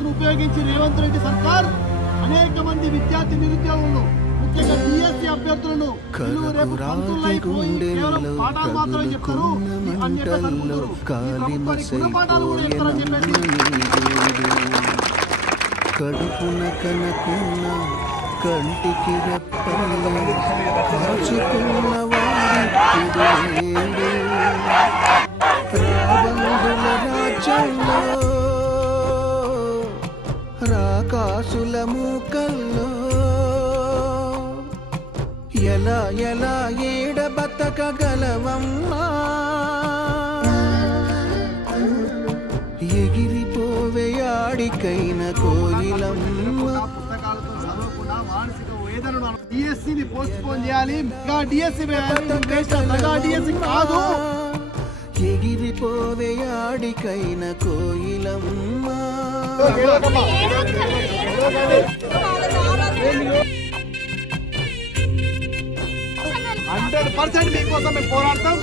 వ్యవస్థను ఉపయోగించి రేవంత్ రెడ్డి సర్కార్ అనేక మంది విద్యార్థి నిరుద్యోగులను ముఖ్యంగా డిఎస్సి అభ్యర్థులను రేపు పంతులైపోయి కేవలం పాఠాలు మాత్రమే చెప్తారు, అన్యత కలుపుతారు, గుణపాఠాలు కూడా చెప్తారని చెప్పేసి కడుపున కనకున్న కంటికి రెప్పల్లి కాచుకున్న వాడికిడు రాబందుల రాజ్యంలో రాకాసుల మూకల్లో ఎలా ఎలా ఏడ బతకగలవమ్మా ఎగిరిపోవే ఆడికైన కోయిలమ్మ మానసిక వేదనను డిఎస్సిని పోస్ట్ పోన్ చేయాలి, డిఎస్సి కాదు. ఎగిరిపోవే ఆడికైన కోయిలమ్మ 100% మీకోసం మేము పోరాడతాం.